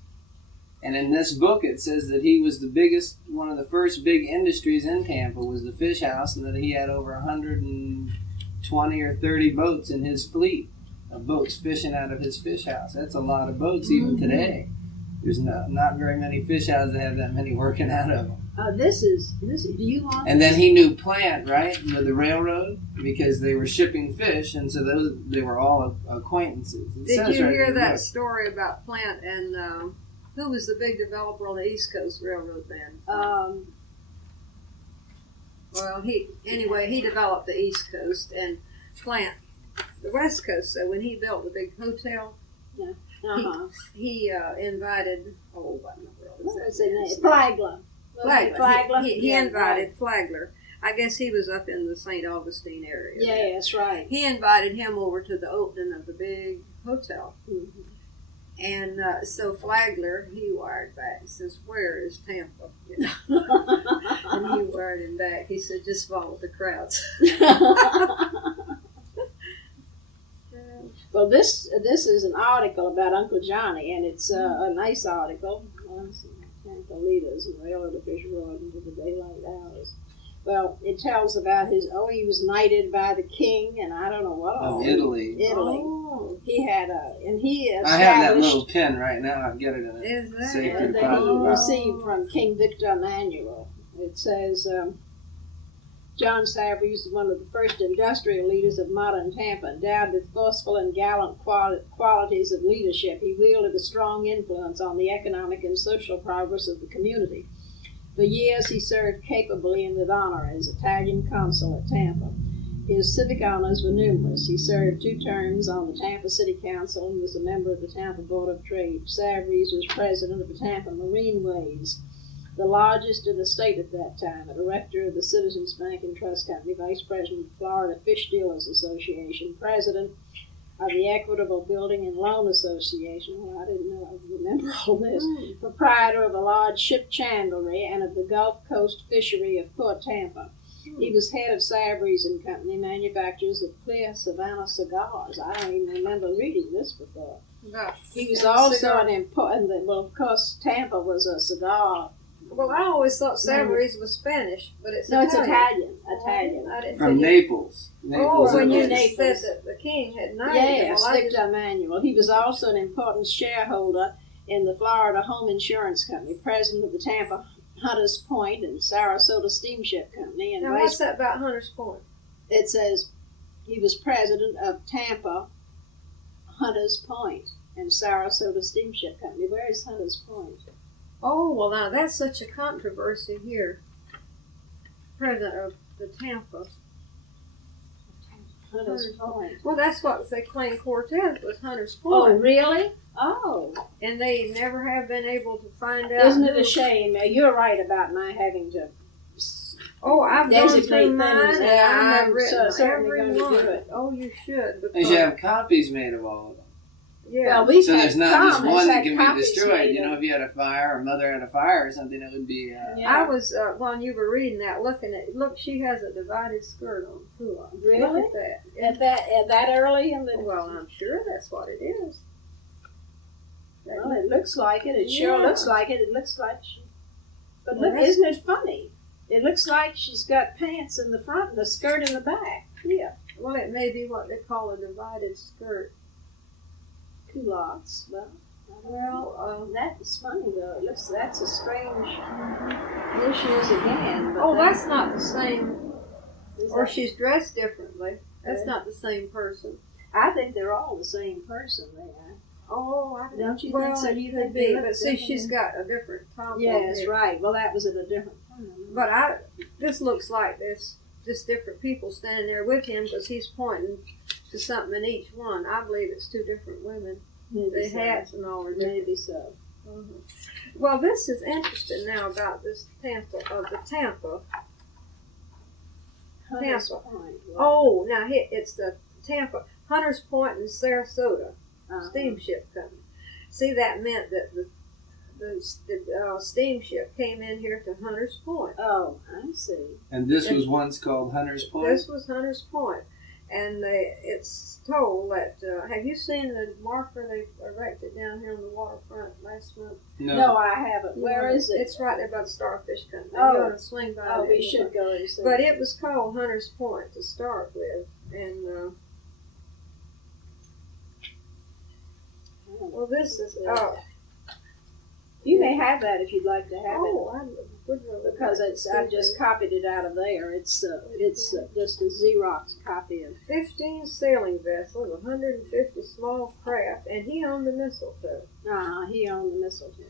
And in this book, it says that he was one of the first big industries in Tampa was the fish house, and that he had over 120 or 30 boats in his fleet of boats fishing out of his fish house. That's a lot of boats even today. There's not very many fish houses that have that many working out of them. This. Do you want? And then he knew Plant, right, with the railroad, because they were shipping fish, and so they were all acquaintances. It Did says you right hear in the that book. story about Plant and who was the big developer on the East Coast Railroad then? Well, he developed the East Coast and Plant the West Coast. So when he built the big hotel, he invited what in the world is What that was his name? man's Flagler. Flagler. He Yeah, invited Flagler. I guess he was up in the St. Augustine area. Yeah, that's right. He invited him over to the opening of the big hotel. Mm-hmm. And so Flagler, he wired back. He says, "Where is Tampa?" You know? And he wired him back. He said, "Just follow the crowds." Well, this is an article about Uncle Johnny, and it's a nice article. Tampa leaders and railroad officials rode into the daylight hours. Well, it tells about he was knighted by the king, and I don't know what all. Of Italy. Oh. He had he established. I have that little pin right now. I'll get it in a Is that sacred that deposit he box. received from King Victor Emmanuel. It says, John Savory was one of the first industrial leaders of modern Tampa. Endowed with forceful and gallant qualities of leadership, he wielded a strong influence on the economic and social progress of the community. For years, he served capably and with honor as Italian consul at Tampa. His civic honors were numerous. He served 2 terms on the Tampa City Council and was a member of the Tampa Board of Trade. Savory's was president of the Tampa Marineways, the largest in the state at that time, a director of the Citizens Bank and Trust Company, vice president of the Florida Fish Dealers Association, president of the Equitable Building and Loan Association. Well, I didn't know I would remember all this. Proprietor of a large ship chandlery and of the Gulf Coast fishery of Port Tampa. He was head of Savory's and Company, manufacturers of clear Savannah cigars. I don't even remember reading this before. He was also an important, well, of course, Tampa was a cigar. Well, I always thought Savory's was Spanish, but it's Italian. It's Italian. I didn't From think Naples. Oh, when you Naples. said that the king had knighted him. Yes, Well, Victor Emmanuel. He was also an important shareholder in the Florida Home Insurance Company, president of the Tampa Hunters Point and Sarasota Steamship Company. And now, what's that about Hunters Point? It says he was president of Tampa Hunters Point and Sarasota Steamship Company. Where is Hunters Point? Oh, well, now that's such a controversy here. President of the Tampa Hunters Point. Well, that's what they claim Cortez was, Hunters Oh, Point. really? Oh. And they never have been able to find out. Isn't it a shame? You're right about my having to Oh, I've gone designate through mine, things. and I have I'm written certainly every going to one. do it. Oh, you should. They Because, should have copies made of all of them. yeah. Well, So there's not just one that can be copies destroyed. made You know, of- if you had a fire, or mother had a fire or something, it would be. I was, while you were reading that, looking at, look, she has a divided skirt on. Cool. Really? Look at that. At that early in the. Well, I'm sure that's what it is. Well, it looks like it. It sure Yeah. looks like it. It looks like she. But Well, look, that's- isn't it funny? It looks like she's got pants in the front and the skirt in the back. Yeah. Well, it may be what they call a divided skirt. Culottes. Well, that is funny though. It looks that's a strange. Here she is again. But Oh, that's not the same. is Or that- she's dressed differently. That's Yeah. not the same person. I think they're all the same person. They are. Oh, I Don't you well, think so? it You could think be, they but look see, different? she's got a different top. Yes, on here. right. Well, that was at a different time. But this looks like there's just different people standing there with him because he's pointing to something in each one. I believe it's two different women. Maybe Their so. hats and all are different. Maybe so. Mhm. Well, this is interesting now about this Tampa of the Tampa. Hunters Tampa. Point. Oh, now it's the Tampa Hunters Point in Sarasota Uh-huh. steamship coming. See, that meant that the steamship came in here to Hunters Point. Oh, I see. And this was once called Hunter's Point. This was Hunters Point, and it's told that. Have you seen the marker they erected down here on the waterfront last month? No, I haven't. Where is it? It's right there by the Starfish Company. Oh. You ought to swing by. Oh, there we and should look. go and see. But it was called Hunters Point to start with, and well, this is You may have that if you'd like to have oh, I would really because like it's to I've see just this. copied it out of there. It's just a Xerox copy of. 15 sailing vessels, 150 small craft, and he owned the mistletoe. He owned the mistletoe.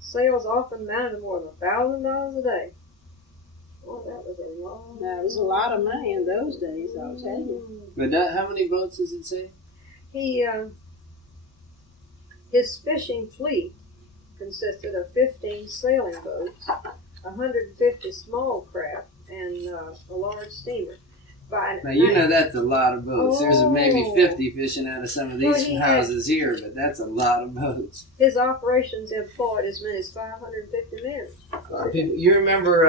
Sails often mounted to more than $1,000 a day. Well, that was a long. That was a lot of money in those days, I'll tell you. But how many boats does it say? He his fishing fleet consisted of 15 sailing boats, 150 small craft, and a large steamer. Now, you know that's a lot of boats. There's maybe Oh. 50 fishing out of some of Well, these he had- houses here, but that's a lot of boats. His operations employed as many as 550 men. You remember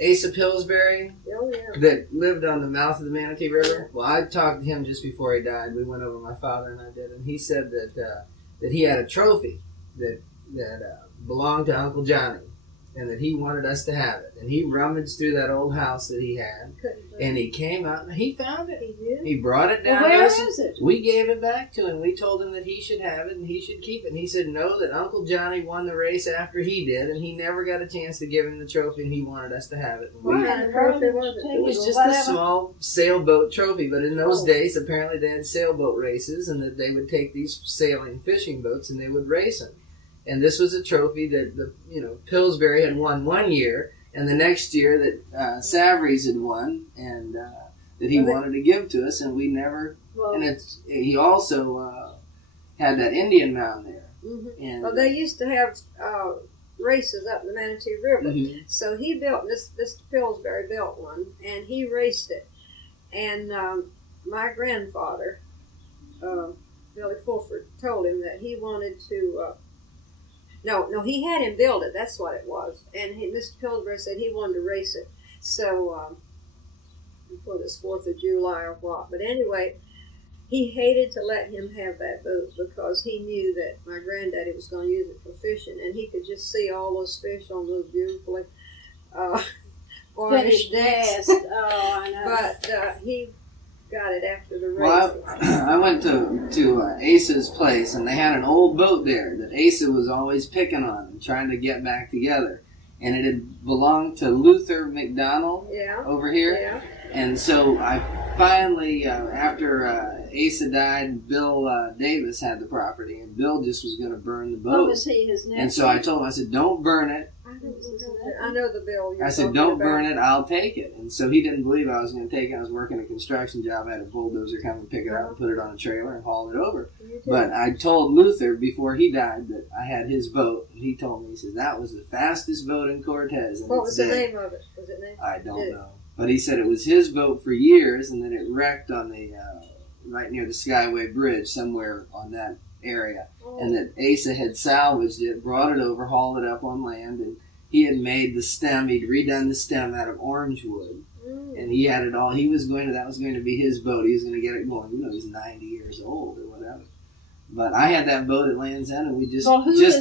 Asa Pillsbury Oh, yeah. that lived on the mouth of the Manatee River? Well, I talked to him just before he died. We went over, my father and I did, and he said that he had a trophy that belonged to Uncle Johnny, and that he wanted us to have it. And he rummaged through that old house that he had, and he came out and he found it. He did? He brought it Well, down to where us. is it? We gave it back to him. We told him that he should have it and he should keep it. And he said no, that Uncle Johnny won the race after he did, and he never got a chance to give him the trophy, and he wanted us to have it. And What we, kind of trophy was it? it was Well, just a whatever. small sailboat trophy, but in those Oh. days, apparently they had sailboat races, and that they would take these sailing fishing boats and they would race them. And this was a trophy that Pillsbury had won one year, and the next year that Savory's had won, and that he wanted to give to us, and we never. Well, And he also had that Indian mound there. Mm-hmm. And Well, they used to have races up the Manatee River. Mhm. So he built this. Mr. Pillsbury built one, and he raced it. And my grandfather, Billy Fulford, told him that he wanted to. No, he had him build it. That's what it was. And Mr. Pillsbury said he wanted to race it. So for this 4th of July or what. But anyway, he hated to let him have that boat because he knew that my granddaddy was going to use it for fishing, and he could just see all those fish on those beautifully finished varnished decks. nest. Oh, I know. But he got it after the race. Well, I went to Asa's place, and they had an old boat there that Asa was always picking on and trying to get back together. And it had belonged to Luther McDonald Yeah. over here. Yeah. And so I finally, after Asa died, Bill Davis had the property, and Bill just was going to burn the What boat. was he, his nephew? And so I told him, I said, don't burn it. I know the bill you're I said, talking don't about. burn it, I'll take it. And so he didn't believe I was going to take it. I was working a construction job. I had a bulldozer come and pick it up and put it on a trailer and haul it over. But I told Luther before he died that I had his boat. And he told me, he said, that was the fastest boat in Cortez. And What was the name of it? Was it named? I don't know. But he said it was his boat for years, and then it wrecked on the right near the Skyway Bridge, somewhere on that area. Oh. And that Asa had salvaged it, brought it over, hauled it up on land, and he had made the stem. He'd redone the stem out of orange wood, and he had it all. He was going to. That was going to be his boat. He was going to get it going. You know, he's 90 years old or whatever. But I had that boat at Land's End, and we just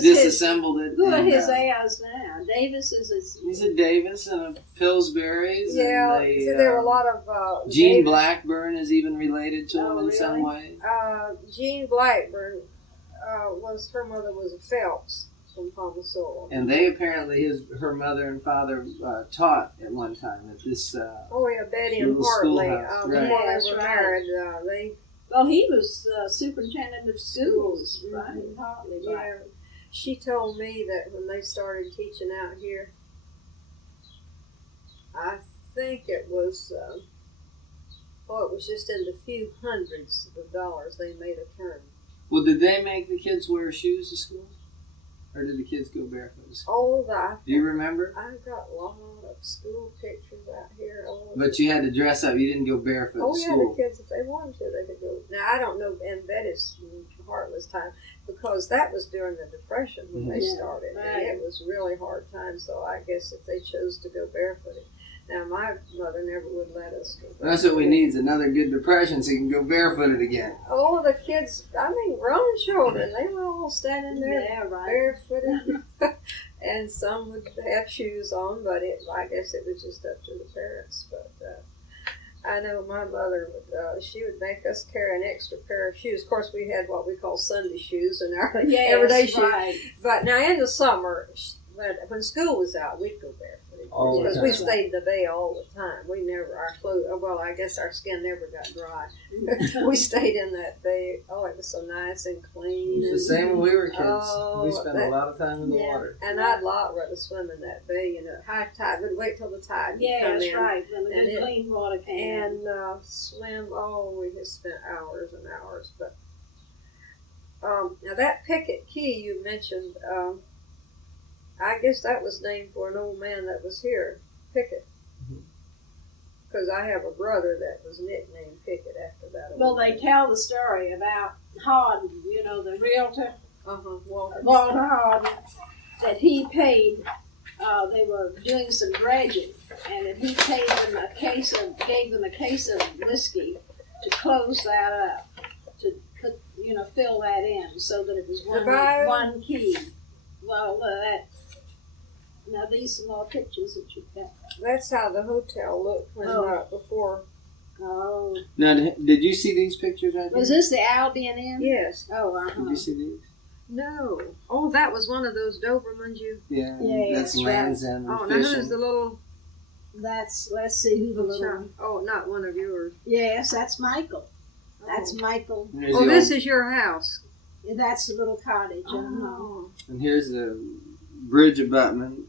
disassembled it. Who are and, his heirs now? Davis is his... He's a Davis and a Pillsbury's. Yeah, and see, there were a lot of... Gene Davis. Blackburn is even related to him in some way. Jean Blackburn, her mother was a Phelps from Palmasol. And they apparently, her mother and father taught at one time at this Betty and little Hartley. schoolhouse. Before Right. they were married, Well, he was superintendent of schools, right? Hartley, right? Yeah, she told me that when they started teaching out here, I think it was, it was just in the few hundreds of dollars they made a term. Well, did they make the kids wear shoes to school? Or did the kids go barefoot to school? Do you remember? I got a lot of school pictures out here. But you had to dress up. You didn't go barefoot to Yeah, school. the kids, if they wanted to, they could go. Now, I don't know in Betty's Heartless time, because that was during the Depression when they started. Right. And it was really hard time, so I guess if they chose to go barefooted. Now, my mother never would let us go barefooted. That's what we need, is another good depression so you can go barefooted again. Oh, the kids, grown children, they were all standing there barefooted. And some would have shoes on, but I guess it was just up to the parents. But I know my mother would, she would make us carry an extra pair of shoes. Of course, we had what we call Sunday shoes and our everyday shoes. But now in the summer, when school was out, we'd go barefooted. Because we stayed in the bay all the time. We never, our clothes, I guess our skin never got dry. We stayed in that bay. Oh, it was so nice and clean. It was the same when we were kids. Oh, we spent a lot of time in the water. And I'd rather swim in that bay, high tide. We'd wait till the tide would come in. That's right. When the clean water came in. And swim. Oh, we just spent hours and hours. But now that Pickett Key you mentioned, I guess that was named for an old man that was here, Pickett. Because I have a brother that was nicknamed Pickett after that. Well, they tell the story about Hard, the realtor, Walter Hard, that he paid. They were doing some dredging, and that he paid them gave them a case of whiskey to close that up, to put, fill that in, so that it was one key. Well, now these are more pictures that you've got. That's how the hotel looked when before. Oh. Now, did you see these pictures right Was here? this the Albion Inn? Yes. Oh, Did you see these? No. Oh, that was one of those Dobermans Yeah, that's Land's End Oh, now fishing. who's the little... Let's see who the little... Oh, not one of yours. Yes, that's Michael. That's Michael. Here's this is your house. That's the little cottage. And here's the bridge abutment.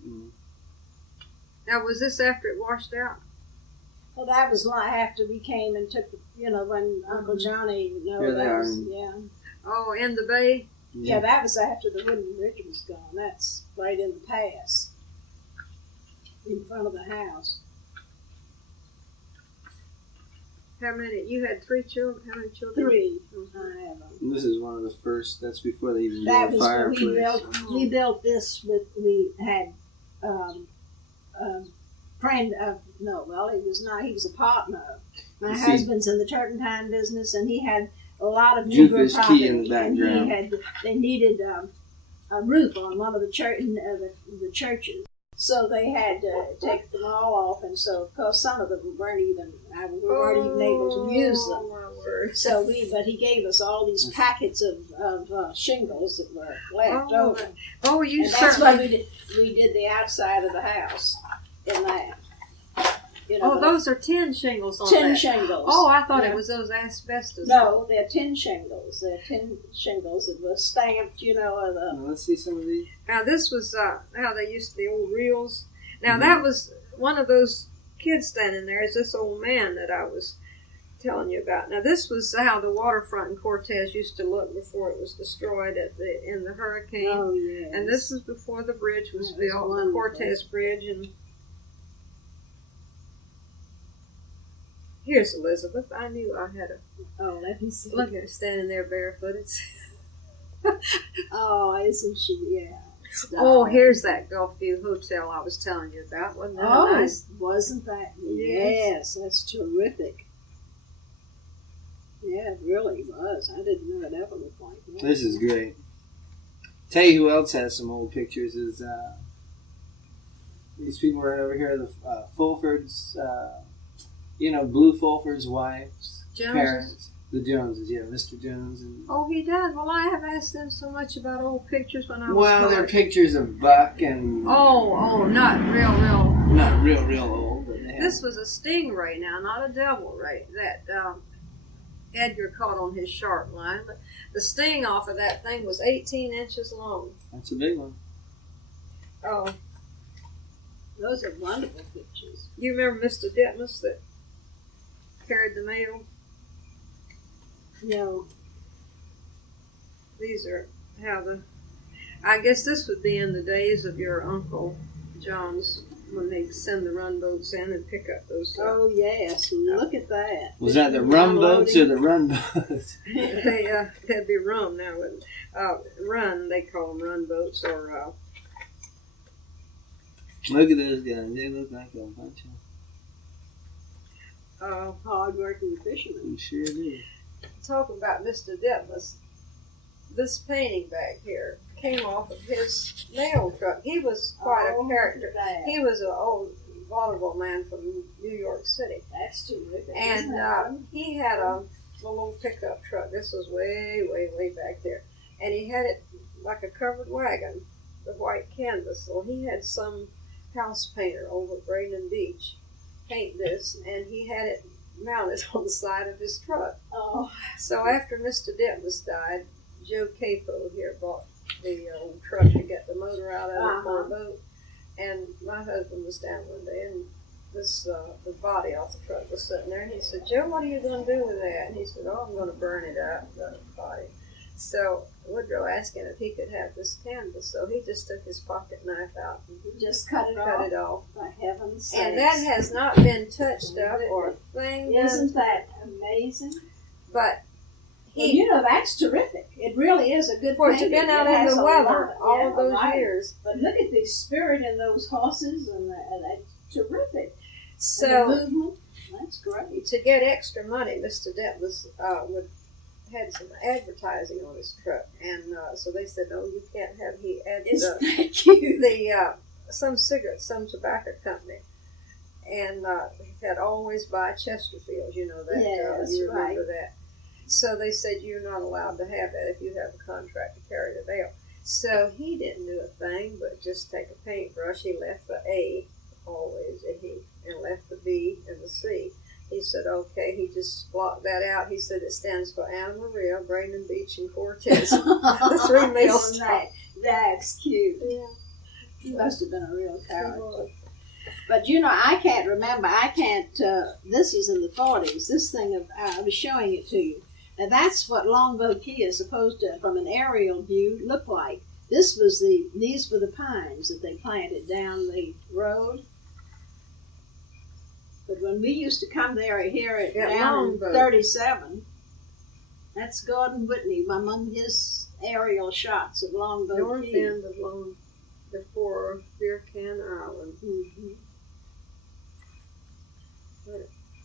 Now, was this after it washed out? Well, that was after we came and took, when Uncle Johnny, Here they are. Yeah. Oh, in the bay? Yeah, that was after the wooden bridge was gone. That's right in the pass, in front of the house. How many? You had 3 children? How many children? 3. I have them. And this is one of the first. That's before they even That built a was fireplace. we built this with. We had friend of he was not. He was a partner. My husband's in the turpentine business, and he had a lot of Negro property. Key in the background. And they needed a roof on one of the churches. So they had to take them all off, and so of course some of them we weren't even able to use them. My word. So but he gave us all these packets of shingles that were left over. Oh, you and that's why we did the outside of the house in that. You know, Oh, those are tin shingles on tin that. shingles. Oh, I thought Yeah. it was those asbestos. No, they're tin shingles. They're tin shingles. It was stamped, you know, of the. Now, let's see some of these. Now, this was how they used the old reels. Now, that was one of those kids standing there. Is this old man that I was telling you about. Now, this was how the waterfront in Cortez used to look before it was destroyed in the hurricane. Oh, yes. And this is before the bridge was That was built, the wonderful. Cortez Bridge. And here's Elizabeth. I knew I had a Oh, let me see. look at her standing there barefooted. Oh, isn't she? Yeah. Oh, here's that Gulfview Hotel I was telling you about. Wasn't that Oh, nice? wasn't that? Yes. Yes, that's terrific. Yeah, it really was. I didn't know it ever looked like that. This is great. Tell you who else has some old pictures is these people right over here, the Fulford's, Blue Fulford's wife's Joneses? parents. The Joneses, yeah, Mr. Jones. And, Oh, he does. Well, I have asked them so much about old pictures when I was well, they're growing. pictures of Buck and not real. not real old. But they have. This was a stingray now, not a devil ray that Edgar caught on his sharp line. But the sting off of that thing was 18 inches long. That's a big one. Oh, Those are wonderful pictures. you remember Mr. Ditmas that carried the mail? No. These are how I guess this would be in the days of your Uncle John's when they'd send the run boats in and pick up those. Oh, yes. Look at that. Was that the rum boats or the run boats? That'd be rum now. Wouldn't run, they call them run boats or. Look at those guys. They look like a bunch of hard-working fishermen. they sure do. Talking about Mr. Ditmas, this painting back here came off of his mail truck. He was quite a character. He was an old vaudeville man from New York City. That's terrific. And he had a little pickup truck. This was way back there. And he had it like a covered wagon, the white canvas. So he had some house painter over at Braden Beach paint this, and he had it mounted on the side of his truck. Oh. So after Mr. Ditmas died, Joe Capo here bought the old truck to get the motor out of it for a boat. And my husband was down one day, and this the body off the truck was sitting there, and he said, "Joe, what are you going to do with that?" And he said, "Oh, I'm going to burn it up, the body." So Woodrow asked him if he could have this canvas, so he just took his pocket knife out and Just cut it off. For heaven's sake. And that has not been touched up or a thing done. Isn't that amazing? But that's terrific. It really is a good for it painting. to been out It in has the a weather lot, all of those years. But look at the spirit in those horses, and that's terrific. So and the movement, that's great. to get extra money, Mr. Ditmas had some advertising on his truck, and so they said, "No, you can't have." He had Isn't that cute? some cigarettes, some tobacco company, and he had always buy Chesterfield. You know that. Yes, you remember right. that. So they said you're not allowed to have that if you have a contract to carry the mail. So he didn't do a thing but just take a paintbrush. He left the A always, and left the B and the C. He said, okay, he just blocked that out. He said it stands for Anna Maria, Braden Beach, and Cortez. The three mail stops. That's cute. Yeah. He must have been a real character. But I can't remember. This is in the 40s. This thing I was showing it to you. Now that's what Longboat Key is supposed to, from an aerial view, look like. These were the pines that they planted down the road. But when we used to come there here down in 37, that's Gordon Whitney among his aerial shots of Longboat North Key. end of before Beer Can Island. Mm-hmm.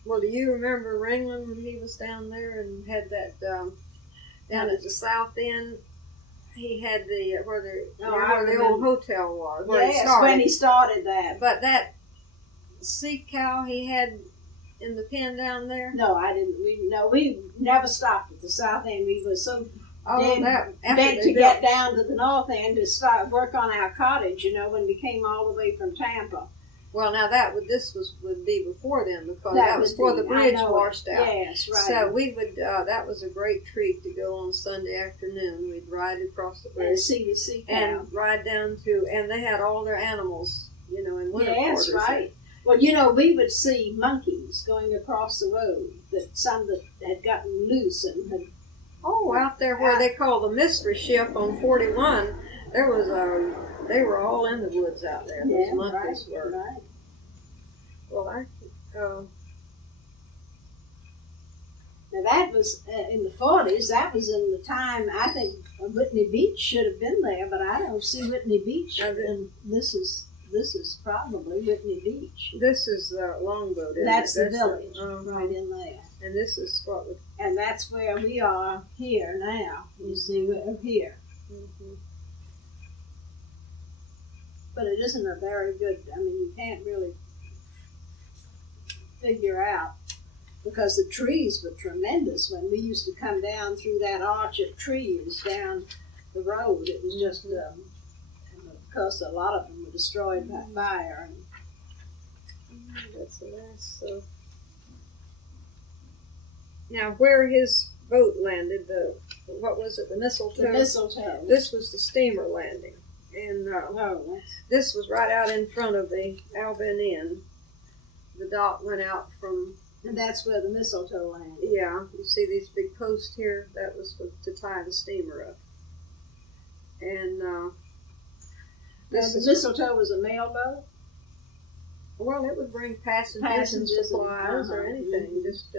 Well, do you remember Ringland when he was down there and had that down at the south end? He had where the old hotel was. Where he started. When he started that. But that sea cow he had in the pen down there. No, I didn't. We never stopped at the south end. We were so bent to get down to the north end to start work on our cottage. When we came all the way from Tampa. Well, now this would be before then, because that was before the bridge washed out. Yes, right. So we would, that was a great treat to go on Sunday afternoon. We'd ride across the bridge. And see the sea cow. And ride down to, and they had all their animals, you know, in winter quarters. Yes, right. Well, you know, we would see monkeys going across the road, some that had gotten loose and had... Oh, out there where they call the mystery ship on 41, there was they were all in the woods out there. Those monkeys were. Right. Well, now that was in the 40s. That was in the time, I think Whitney Beach should have been there, but I don't see Whitney Beach. And this is probably Whitney Beach. This is Longboat. That's the village right in there. And this is what would... And that's where we are here now. You see, we're here. Mm-hmm. But it isn't a very good, I mean, you can't really figure out, because the trees were tremendous. When we used to come down through that arch of trees down the road, it was just, of course, a lot of them were destroyed by fire. And that's a nice, now, where his boat landed, what was it, the Mistletoe? The Mistletoe. This was the steamer landing. And this was right out in front of the Albion Inn. The dock went out from... And that's where the Mistletoe landed. Yeah, you see these big posts here? That was to tie the steamer up. And the Mistletoe was a mail boat? Well, it would bring passengers and supplies or anything. Mm-hmm. Just